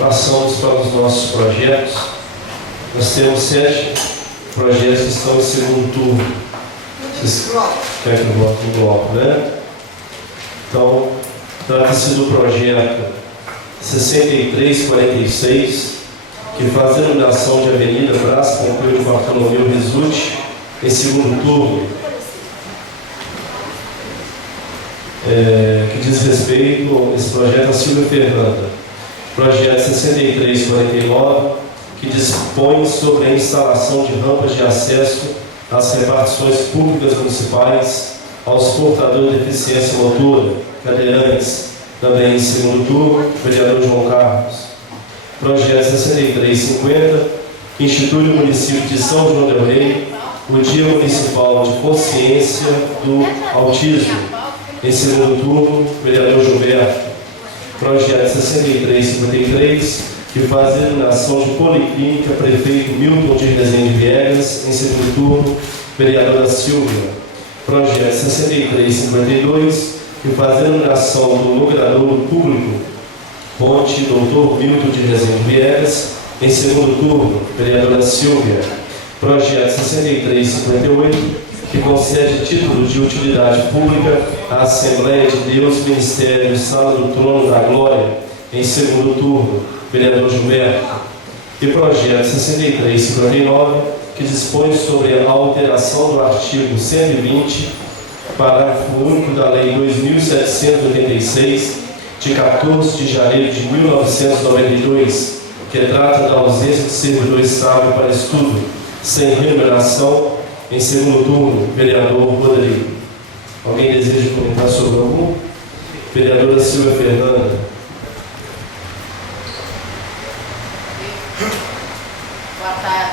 passamos para os nossos projetos. Nós temos 7 projetos que estão em segundo turno. Vocês querem que eu bote um bloco, né? Então, trata-se do projeto 6346, que faz a iluminação de Avenida Brás Pompeu de Bartolomeu Risuti em segundo turno, que diz respeito, esse projeto, a Silvia Fernanda. Projeto 6349, que dispõe sobre a instalação de rampas de acesso às repartições públicas municipais aos portadores de deficiência motora, cadeirantes, também em segundo turno, vereador João Carlos. Projeto 6350, que institui no município de São João del Rei o Dia Municipal de Consciência do Autismo, em segundo turno, vereador Gilberto. Projeto 6353, que faz a iluminação de Policlínica, prefeito Milton de Rezende Viegas, em segundo turno, vereadora Silvia. Projeto 6352, que faz a iluminação do logradouro público Ponte Doutor Milton de Rezende Viegas, em segundo turno, vereadora Silvia. Projeto 6358, que concede título de utilidade pública à Assembleia de Deus, Ministério Sala do Trono da Glória, em segundo turno, vereador Gilberto. E projeto 6359, que dispõe sobre a alteração do artigo 120, parágrafo único da Lei 2786, de 14 de janeiro de 1992, que trata da ausência de servidor estável para estudo sem remuneração, em segundo turno, vereador Rodrigo. Alguém deseja comentar sobre algum? Vereadora Silvia Fernanda. Boa tarde.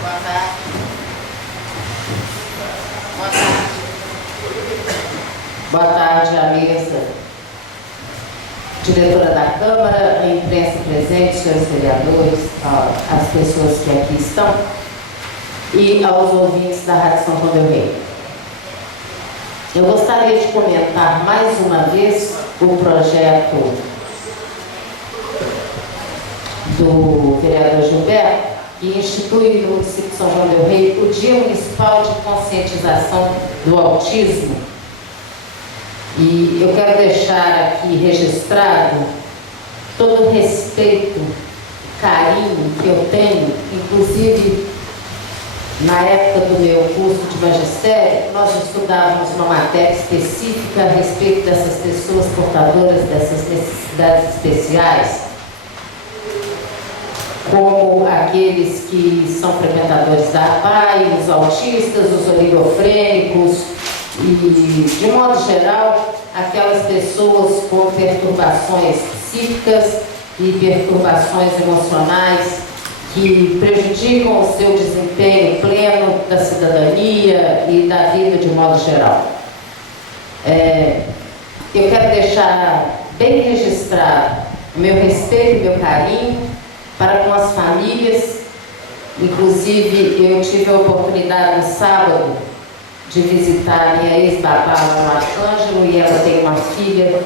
Boa tarde. Boa tarde. Boa tarde, à mesa. Diretora da Câmara, a imprensa presente, senhores vereadores, as pessoas que aqui estão e aos ouvintes da Rádio São João del Rei. Eu gostaria de comentar mais uma vez o projeto do vereador Gilberto, que institui no município de São João del Rei o Dia Municipal de Conscientização do Autismo. E eu quero deixar aqui registrado todo o respeito, carinho que eu tenho, inclusive na época do meu curso de magistério, nós estudávamos uma matéria específica a respeito dessas pessoas portadoras dessas necessidades especiais, como aqueles que são frequentadores da APAE, os autistas, os oligofrênicos e, de modo geral, aquelas pessoas com perturbações psíquicas e perturbações emocionais que prejudicam o seu desempenho pleno da cidadania e da vida de modo geral. Eu quero deixar bem registrado o meu respeito e meu carinho para com as famílias. Inclusive, eu tive a oportunidade no sábado de visitar a minha ex-babá no Arcângelo, e ela tem uma filha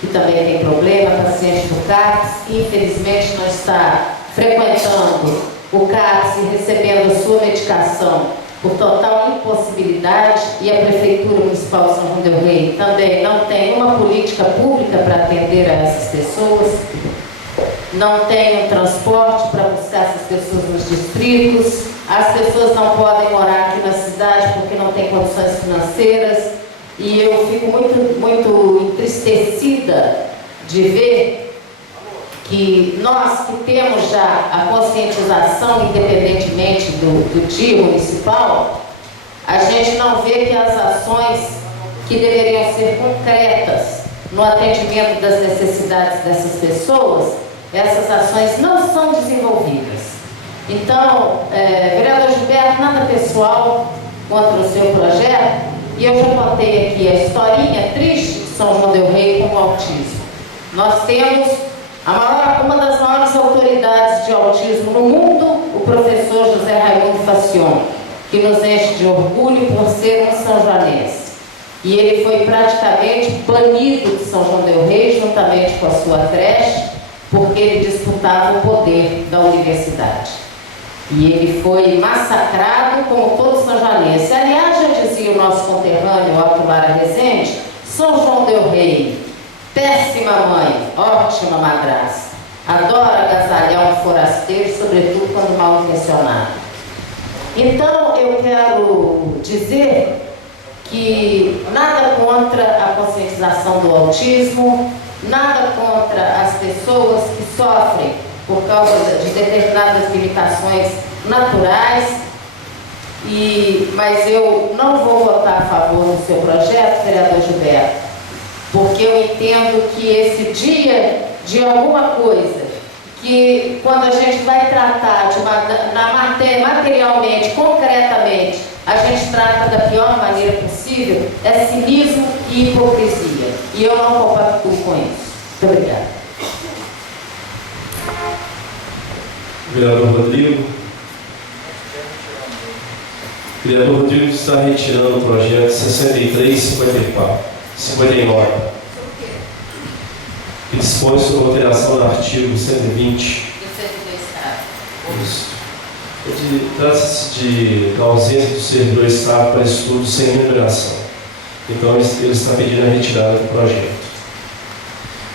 que também tem problema, paciente do CAPS, e infelizmente não está frequentando o CAPS e recebendo a sua medicação por total impossibilidade, e a Prefeitura Municipal de São João del Rei também não tem uma política pública para atender a essas pessoas, não tem um transporte para buscar essas pessoas nos distritos, as pessoas não podem morar aqui na cidade porque não tem condições financeiras, e eu fico muito entristecida de ver que nós que temos já a conscientização, independentemente do dia municipal, a gente não vê que as ações que deveriam ser concretas no atendimento das necessidades dessas pessoas, essas ações não são desenvolvidas. Então, vereador Gilberto, nada pessoal contra o seu projeto, e eu já contei aqui a historinha triste de São João del Rei com o autismo. Nós temos uma das maiores autoridades de autismo no mundo, o professor José Raimundo Facion, que nos enche de orgulho por ser um são-joanense. E ele foi praticamente banido de São João del Rei, juntamente com a sua creche, porque ele disputava o poder da universidade. E ele foi massacrado como todo sanjoanense. Aliás, já dizia o nosso conterrâneo Otto Lara Rezende, São João del Rei, péssima mãe, ótima madrasta. Adora agasalhar um forasteiro, sobretudo quando mal intencionado. Então, eu quero dizer que nada contra a conscientização do autismo, nada contra as pessoas que sofrem por causa de determinadas limitações naturais, mas eu não vou votar a favor do seu projeto, vereador Gilberto, porque eu entendo que esse dia de alguma coisa, que quando a gente vai tratar na matéria, materialmente, concretamente, a gente trata da pior maneira possível, é cinismo e hipocrisia. E eu não compactuo com isso. Muito obrigada. Vereador Rodrigo. O vereador Rodrigo está retirando o projeto 6359, que dispõe sobre a alteração do artigo 120. Isso. Trata-se da ausência do servidor do Estado para estudo sem remuneração. Então, ele está pedindo a retirada do projeto.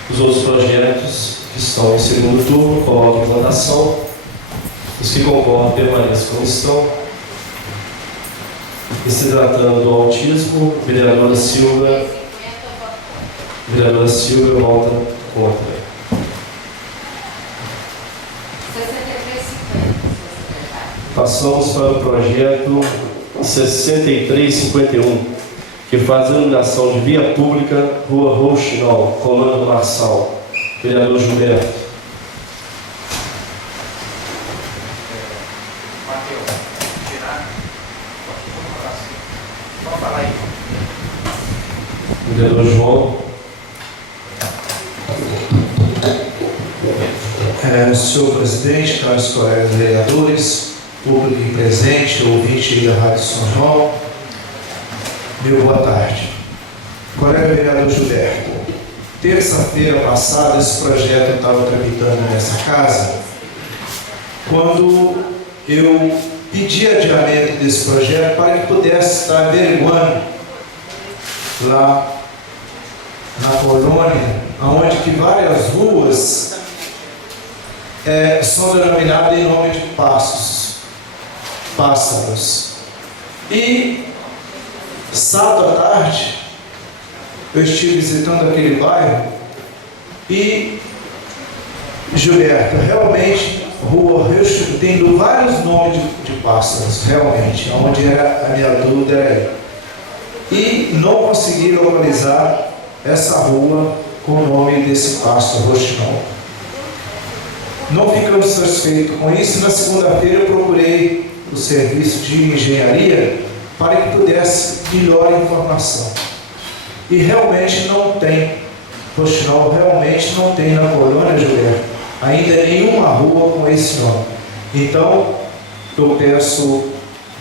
Os outros projetos que estão em segundo turno, coloquem em votação. Os que concordam permaneçam como estão. E se tratando do autismo, vereadora Silva volta contra. 6350. Passamos para o projeto 6351, que faz a iluminação de via pública, Rua Rouxinol, Comando Marçal. Vereador Gilberto. Vereador João. Senhor presidente, caros colegas vereadores, público presente, ouvinte da Rádio São João, meu boa tarde. Colega vereador Gilberto, terça-feira passada esse projeto estava tramitando nessa casa, quando eu pedi adiamento desse projeto para que pudesse estar averiguando lá na colônia, onde que várias ruas são denominadas em nome de pássaros. E sábado à tarde eu estive visitando aquele bairro e, Gilberto, realmente Rua Rio tem vários nomes de pássaros, realmente, onde era a minha dúvida era. E não consegui localizar essa rua com o nome desse pássaro roxinol. Não ficamos satisfeitos com isso e na segunda-feira eu procurei o serviço de engenharia para que pudesse melhor informação. E realmente não tem, roxinol realmente não tem na colônia, Gilberto, ainda nenhuma rua com esse nome. Então, eu peço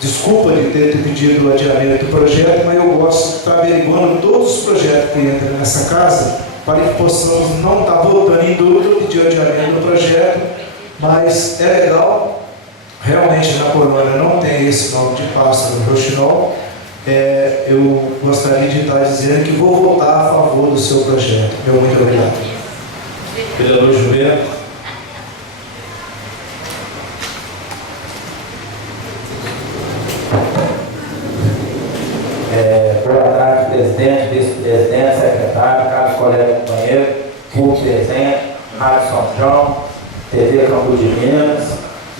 desculpa de ter pedido o adiamento do projeto, mas eu gosto de estar averiguando todos os projetos que entram nessa casa, para que possamos não estar voltando em dúvida, pedir o adiamento do projeto, mas é legal, realmente na colônia não tem esse nome de pássaro roxinol. Eu gostaria de estar dizendo que vou votar a favor do seu projeto. Muito obrigado. Vereador Gilberto. Boa tarde, presidente, vice-presidente, secretário, caros colegas companheiros, público presente, Rádio São João, TV Campo de Minas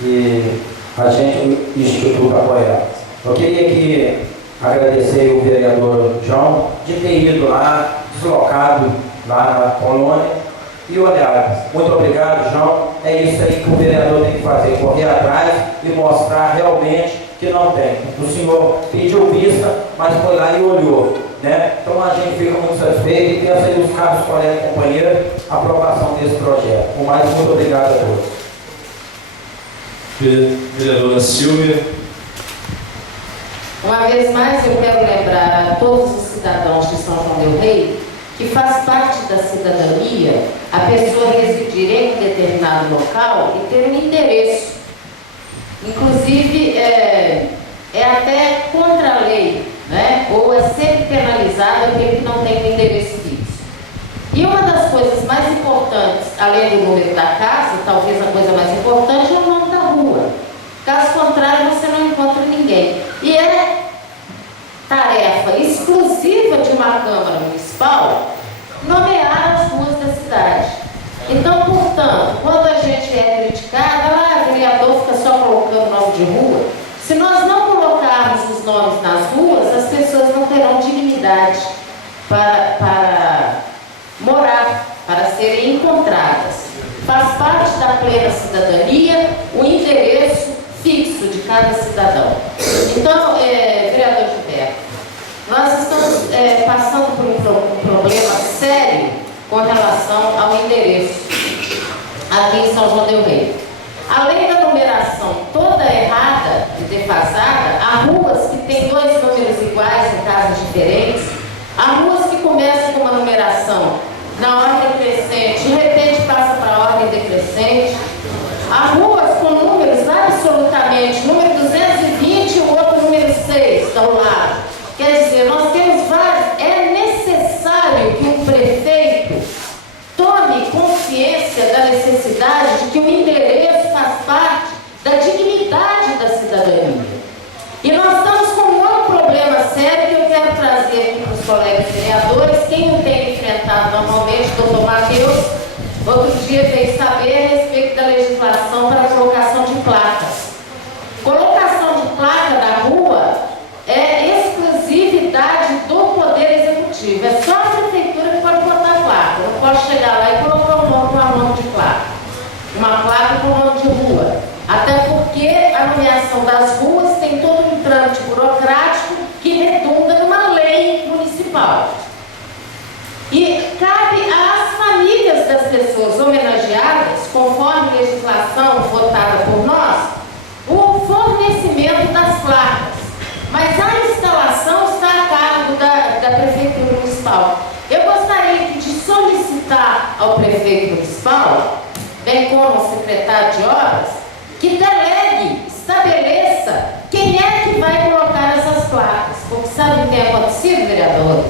e a gente, o Instituto Apoiar. Eu queria aqui agradecer o vereador João de ter ido lá, deslocado lá na colônia. E olha, muito obrigado, João. É isso aí que o vereador tem que fazer, correr atrás e mostrar realmente que não tem. O senhor pediu vista, mas foi lá e olhou, né? Então a gente fica muito satisfeito e pensa aí os caros colegas e companheiros a aprovação desse projeto. Com mais, muito obrigado a todos. Vereadora Silvia. Uma vez mais eu quero lembrar a todos os cidadãos de São João del Rei que faz parte da cidadania a pessoa residir em um determinado local e ter um endereço. Inclusive, é até contra a lei, né? Ou é sempre penalizado aquele que não tem um endereço fixo. E uma das coisas mais importantes, além do número da casa, talvez a coisa mais importante, é o nome da rua. Caso contrário, você não encontra ninguém. E é tarefa exclusiva de uma Câmara Municipal nomear as ruas da cidade. Então, portanto, quando a gente é criticado, o vereador fica só colocando nome de rua. Se nós não colocarmos os nomes nas ruas, as pessoas não terão dignidade para morar, para serem encontradas. Faz parte da plena cidadania o endereço fixo de cada cidadão. Então, vereador Gilberto, nós estamos passando por um problema sério com relação ao endereço aqui em São João del Rei. Além da numeração toda errada e defasada, há ruas que têm 2 números iguais em casas diferentes, há ruas que começam com uma numeração na ordem crescente, de repente passa para a ordem decrescente. Há ruas com números absolutamente, número 220 e o outro número 6 ao lado. Quer dizer, nós temos vários. É necessário que o prefeito tome consciência da necessidade de que o endereço faz parte da dignidade da cidadania. E nós estamos com um outro problema sério que eu quero trazer aqui para os colegas vereadores. Quem não tem enfrentado normalmente, doutor Matheus, outro dia veio saber a respeito da legislação para a colocação de placas. Colocação de placa na rua é exclusividade do Poder Executivo. É só a prefeitura que pode botar placa. Não pode chegar lá e colocar um nome com a nome de placa. Uma placa com o nome de rua. Até porque a nomeação das ruas tem todo um trâmite burocrático que redunda numa lei municipal. E cabe às famílias das pessoas homenageadas, conforme legislação votada por nós, o fornecimento das placas. Mas a instalação está a cargo da Prefeitura Municipal. Eu gostaria de solicitar ao Prefeito Municipal, bem como ao Secretário de Obras, que delegue, estabeleça quem é que vai colocar essas placas. Porque sabe o que tem acontecido, vereador?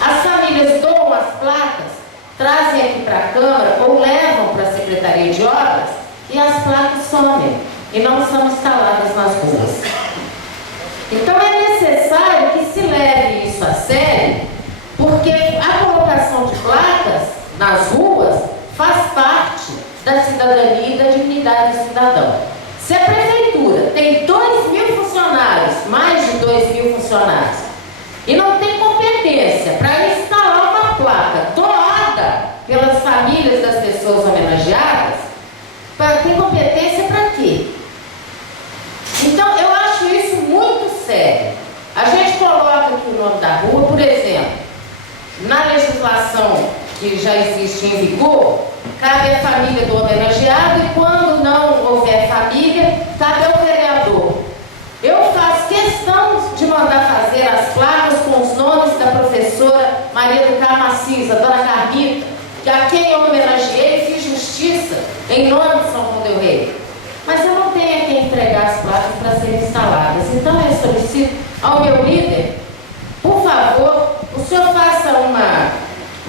As famílias doam as placas, trazem aqui para a Câmara ou levam para a Secretaria de Obras e as placas somem e não são instaladas nas ruas. Então é necessário que se leve isso a sério, porque a colocação de placas nas ruas faz parte da cidadania e da dignidade do cidadão. Se a Prefeitura tem 2.000 funcionários, mais de 2.000 funcionários, e não tem competência para instalar uma placa doada pelas famílias das pessoas homenageadas, tem competência para quê? Então, eu acho isso muito sério. A gente coloca aqui o nome da rua, por exemplo, na legislação que já existe em vigor, cabe à família do homenageado e quando não houver família, cabe ao vereador. Eu faço questão de mandar fazer as placas com os nomes da professora Maria do Carmo Assis, a dona Carmita, que a quem eu homenageei e fiz justiça em nome de São João del Rei. Mas eu não tenho a quem entregar as placas para serem instaladas. Então eu solicito ao meu líder, por favor, o senhor faça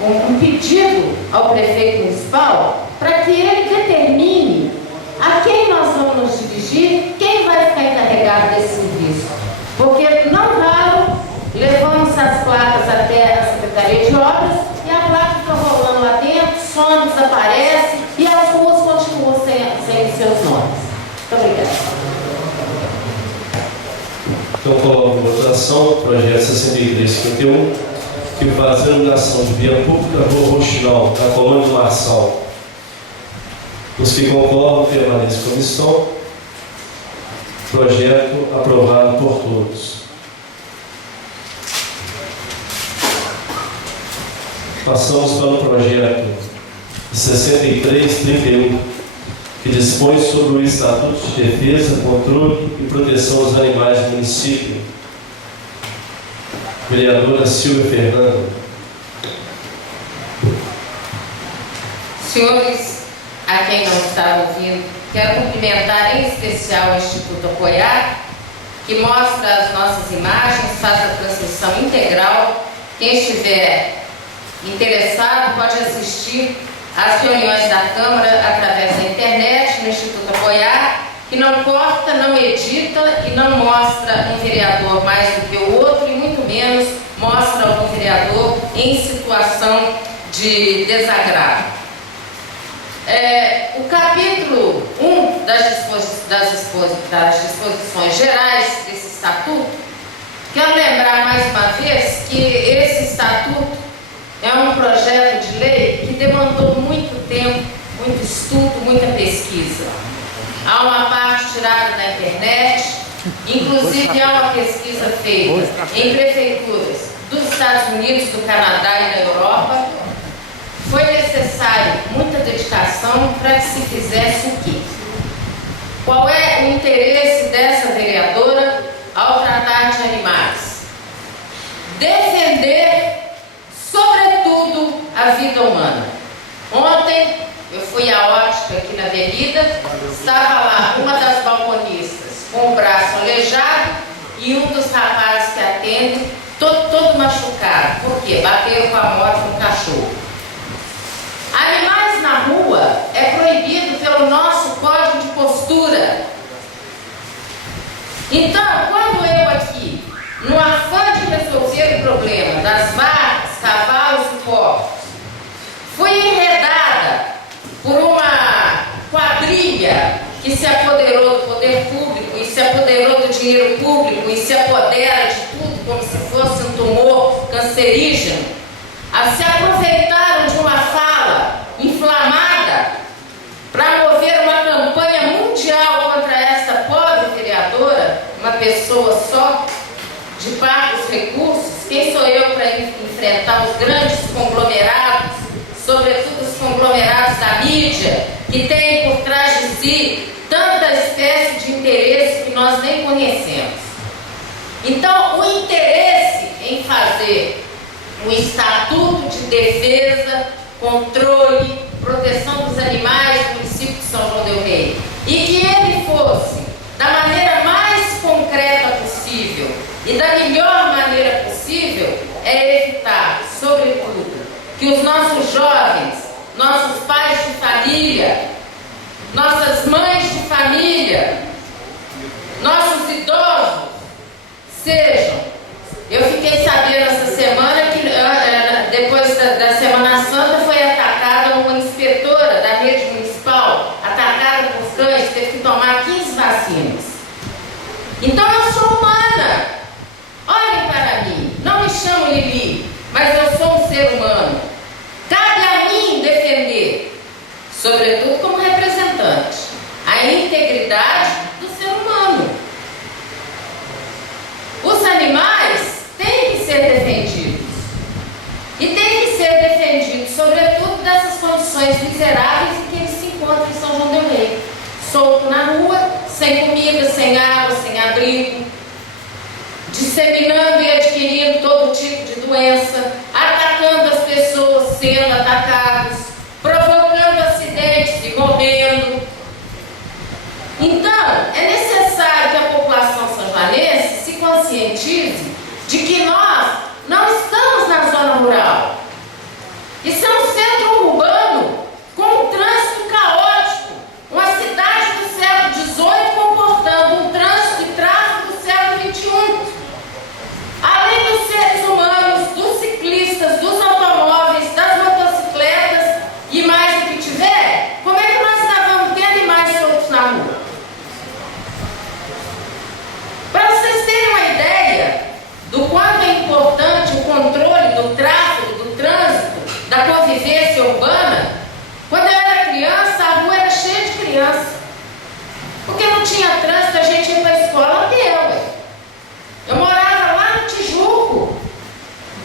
um pedido ao prefeito municipal para que ele determine a quem nós vamos nos dirigir, quem vai ficar encarregado desse serviço. Porque não raro levamos as placas até a Secretaria de Obras e a placa fica rolando lá dentro, some, desaparece e as ruas continuam sem os seus nomes. Muito obrigada. Então, coloco em votação o projeto 6351, que faz a iluminação de via pública Rua Roxinol, na colônia do Marçal. Os que concordam permanecem em comissão. Projeto aprovado por todos. Passamos para o projeto 6331, que dispõe sobre o Estatuto de Defesa, Controle e Proteção dos Animais do município. Vereadora Silvia Fernanda. Senhores, a quem não está ouvindo, quero cumprimentar em especial o Instituto Apoiar, que mostra as nossas imagens, faz a transmissão integral. Quem estiver interessado pode assistir às reuniões da Câmara através da internet, no Instituto Apoiar, que não corta, não edita e não mostra um vereador mais do que o outro, e muito menos mostra algum vereador em situação de desagravo. O capítulo 1 das disposições gerais desse estatuto, quero lembrar mais uma vez que esse estatuto é um projeto de lei que demandou muito tempo, muito estudo, muita pesquisa. Há uma parte tirada da internet, inclusive há uma pesquisa feita em prefeituras dos Estados Unidos, do Canadá e da Europa. Foi necessário muita dedicação para que se fizesse o quê? Qual é o interesse dessa vereadora ao tratar de animais? Defender, sobretudo, a vida humana. Ontem, eu fui à ótica aqui na Avenida, estava lá uma das balconistas com o braço aleijado e um dos rapazes que atendem todo machucado. Por quê? Bateram com a moto no cachorro. Animais na rua é proibido pelo nosso código de postura. Então, quando eu aqui, no afã de resolver o problema das vacas, cavalos e porcos, fui enredada por uma quadrilha que se apoderou do poder público e se apoderou do dinheiro público e se apodera de tudo como se fosse um tumor cancerígeno, se aproveitaram de uma fala inflamada para mover uma campanha mundial contra esta pobre vereadora, uma pessoa só, de parcos recursos. Quem sou eu para enfrentar os grandes conglomerados, sobretudo os conglomerados da mídia, que têm por trás de si tanta espécie de interesse que nós nem conhecemos? Então, o interesse em fazer um estatuto de defesa, controle, proteção dos animais do município de São João del Rei, e que ele fosse da maneira mais concreta possível e da melhor maneira possível, é evitar, sobretudo, que os nossos jovens, nossos pais de família, nossas mães de família, nossos idosos sejam. Eu fiquei sabendo essa semana que depois da Semana Santa foi atacada uma inspetora da rede municipal, atacada por cães, teve que tomar 15 vacinas. Então eu sou humana. Olhem para mim, não me chamo Lili, mas eu sou um ser humano. Cabe a mim defender, sobretudo como representante, a integridade do ser humano. Os animais têm que ser defendidos. E têm que ser defendidos, sobretudo, dessas condições miseráveis em que eles se encontram em São João del Rei. Solto na rua, sem comida, sem água, sem abrigo, disseminando e adquirindo todo tipo de doença, atacando as pessoas sendo atacados, provocando acidentes e morrendo. Então, é necessário que a população sanjoanense se conscientize de que nós não estamos na zona rural. Isso é um centro urbano com um trânsito caótico, uma cidade do século XVIII comportando um trânsito e tráfego do século XXI. Além dos seres humanos, dos ciclistas, dos automóveis, das motocicletas e mais o que tiver, como é que nós vamos ter animais soltos na rua? Para vocês terem uma ideia do quanto é importante o controle do tráfego, do trânsito, da convivência urbana, quando eu era criança, a rua era cheia de criança. Porque não tinha trânsito, a gente ia para a escola a pé. Eu morava lá no Tijuco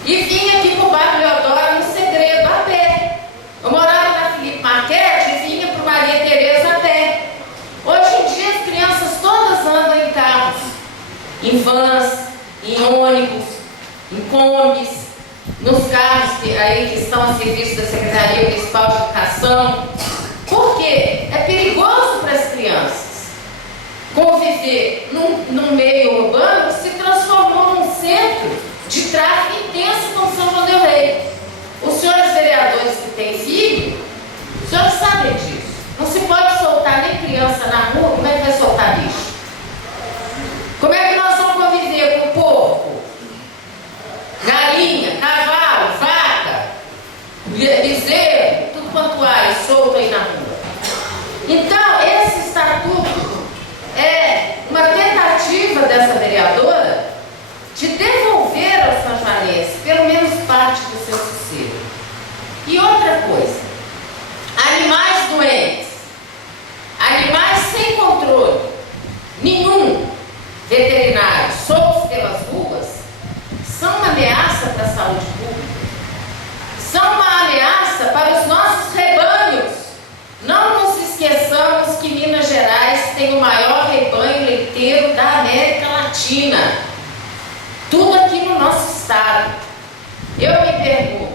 e vinha aqui para o bairro Leodoro no Segredo a pé. Eu morava na Felipe Marquete e vinha para o Maria Tereza a pé. Hoje em dia as crianças todas andam em carros, em vans, em ônibus, em combis, nos carros que estão a serviço da Secretaria Municipal de Educação. Por quê? É perigoso para as crianças conviver num meio urbano que se transformou num centro de tráfego intenso como São João del Rei. Os senhores vereadores que têm filho, os senhores sabem disso. Não se pode soltar nem criança na rua. Como é que vai soltar bicho? Como é que nós vamos conviver com porco, galinha, cavalo, vaca, bezerro, tudo quanto há e solto aí na rua? Então, esse estatuto é uma tentativa dessa vereadora de devolver aos sanjoanenses pelo menos parte do seu sossego. E outra coisa, animais doentes, animais sem controle nenhum veterinário, soltos pelas ruas, são uma ameaça para a saúde pública, são uma ameaça para os nossos rebanhos. Não nos esqueçamos que Minas Gerais tem o maior rebanho leiteiro da América Latina. Tudo aqui no nosso estado. Eu me pergunto,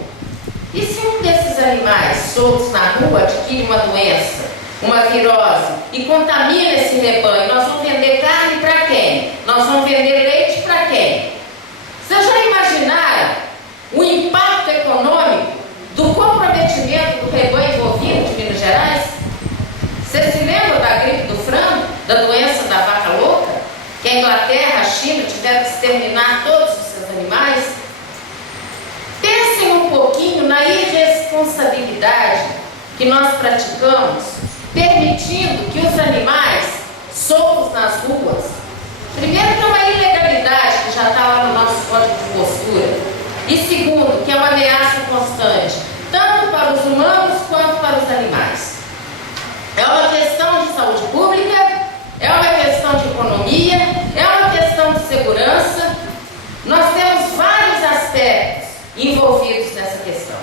e se um desses animais soltos na rua adquire uma doença, uma virose, e contamina esse rebanho? Nós vamos vender carne para quem? Nós vamos vender leite para quem? Vocês já imaginaram o impacto econômico do comprometimento do rebanho bovino de Minas Gerais? Vocês se lembram da gripe do frango, da doença da vaca louca? Que a Inglaterra, a China tiveram que exterminar todos os seus animais? Pensem um pouquinho na irresponsabilidade que nós praticamos, permitindo que os animais soltos nas ruas, primeiro que é uma ilegalidade que já está lá no nosso código de postura, e segundo, que é uma ameaça constante, tanto para os humanos quanto para os animais. É uma questão de saúde pública, é uma questão de economia, é uma questão de segurança. Nós temos vários aspectos envolvidos nessa questão.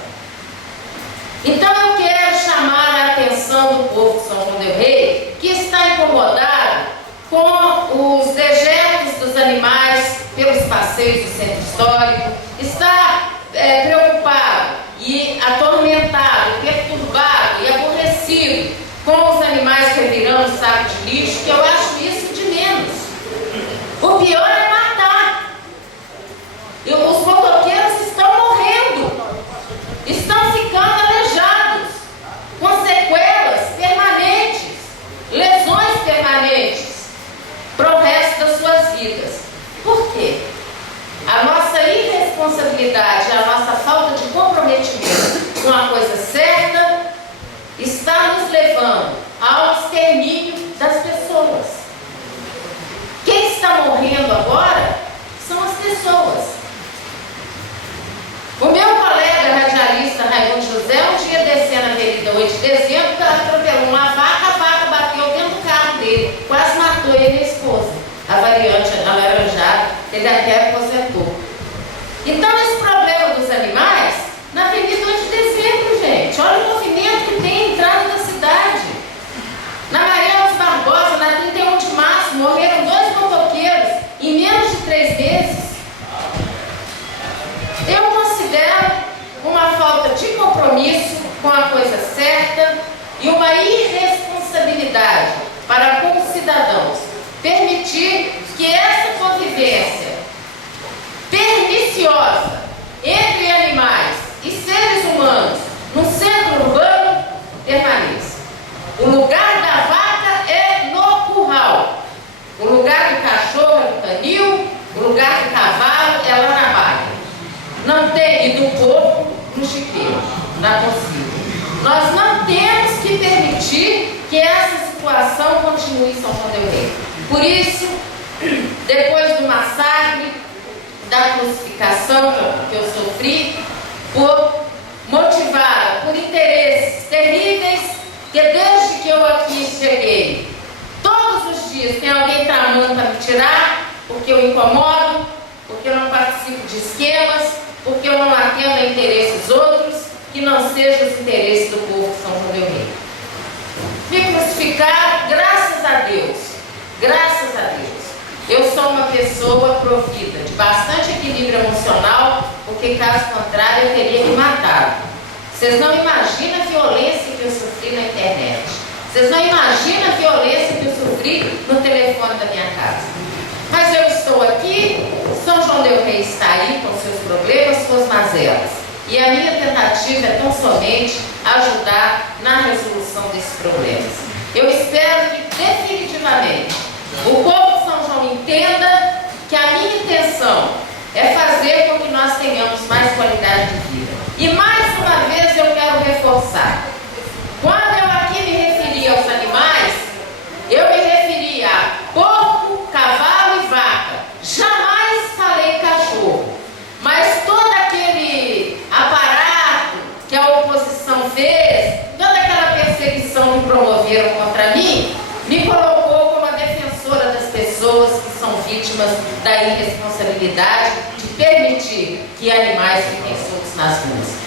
Então eu quero chamar a atenção do povo de São João del Rei, que está incomodado com os dejetos dos animais pelos passeios do centro histórico, está preocupado e atormentado, perturbado e aborrecido com os animais revirando saco de lixo, que eu acho isso de menos. O pior é matar. Os motoqueiros estão morrendo, estão ficando aleijados, com sequelas permanentes, lesões permanentes para o resto das suas vidas. Por quê? A nossa irresponsabilidade, a nossa falta de comprometimento com a coisa certa está nos levando ao extermínio das pessoas. Quem está morrendo agora são as pessoas. O meu colega radialista Raimundo José, um dia descendo a Avenida 8 de Dezembro, atropelou uma vaca, a vaca bateu dentro do carro dele, quase matou ele e a esposa, a variante alaranjada, ele até aposentou. Então, esse problema dos animais, na Avenida 8 de Dezembro, gente, olha o movimento que tem entrado na cidade. Na Maria Alves Barbosa, na 31 de março, morreram 2 motoqueiros em menos de 3 meses. Eu considero uma falta de compromisso com a coisa certa e uma irresponsabilidade para com os cidadãos permitir que essa convivência perniciosa entre animais e seres humanos no centro urbano permaneça. O lugar da vaca é no curral, o lugar do cachorro é no canil, o lugar do cavalo é lá na vaga. Não tem, e do porco no chiqueiro, na torcida. Nós não temos que permitir que essa situação continue em São João del Rei. Por isso, depois do massacre, da crucificação que eu sofri, motivada por interesses terríveis, que desde que eu aqui cheguei, todos os dias tem alguém tramando para me tirar, porque eu incomodo, porque eu não participo de esquemas, porque eu não atendo a interesses outros que não sejam os interesses do povo de São João del Rei. Me crucificaram, graças a Deus, graças a Deus. Eu sou uma pessoa provida de bastante equilíbrio emocional porque caso contrário eu teria me matado. Vocês não imaginam a violência que eu sofri na internet. Vocês não imaginam a violência que eu sofri no telefone da minha casa. Mas eu estou aqui, São João del Rei está aí com seus problemas, suas mazelas. E a minha tentativa é tão somente ajudar na resolução desses problemas. Eu espero que definitivamente o povo de São João entenda que a minha intenção é fazer com que nós tenhamos mais qualidade de vida. E mais uma vez eu quero reforçar. Quando eu aqui me referi aos animais, eu me referi a porco, cavalo e vaca. Jamais falei cachorro. Mas todo aquele aparato que a oposição fez, toda aquela perseguição que promoveram contra mim, me colocou como a defensora das pessoas que são vítimas da irresponsabilidade de permitir que animais fiquem soltos nas ruas.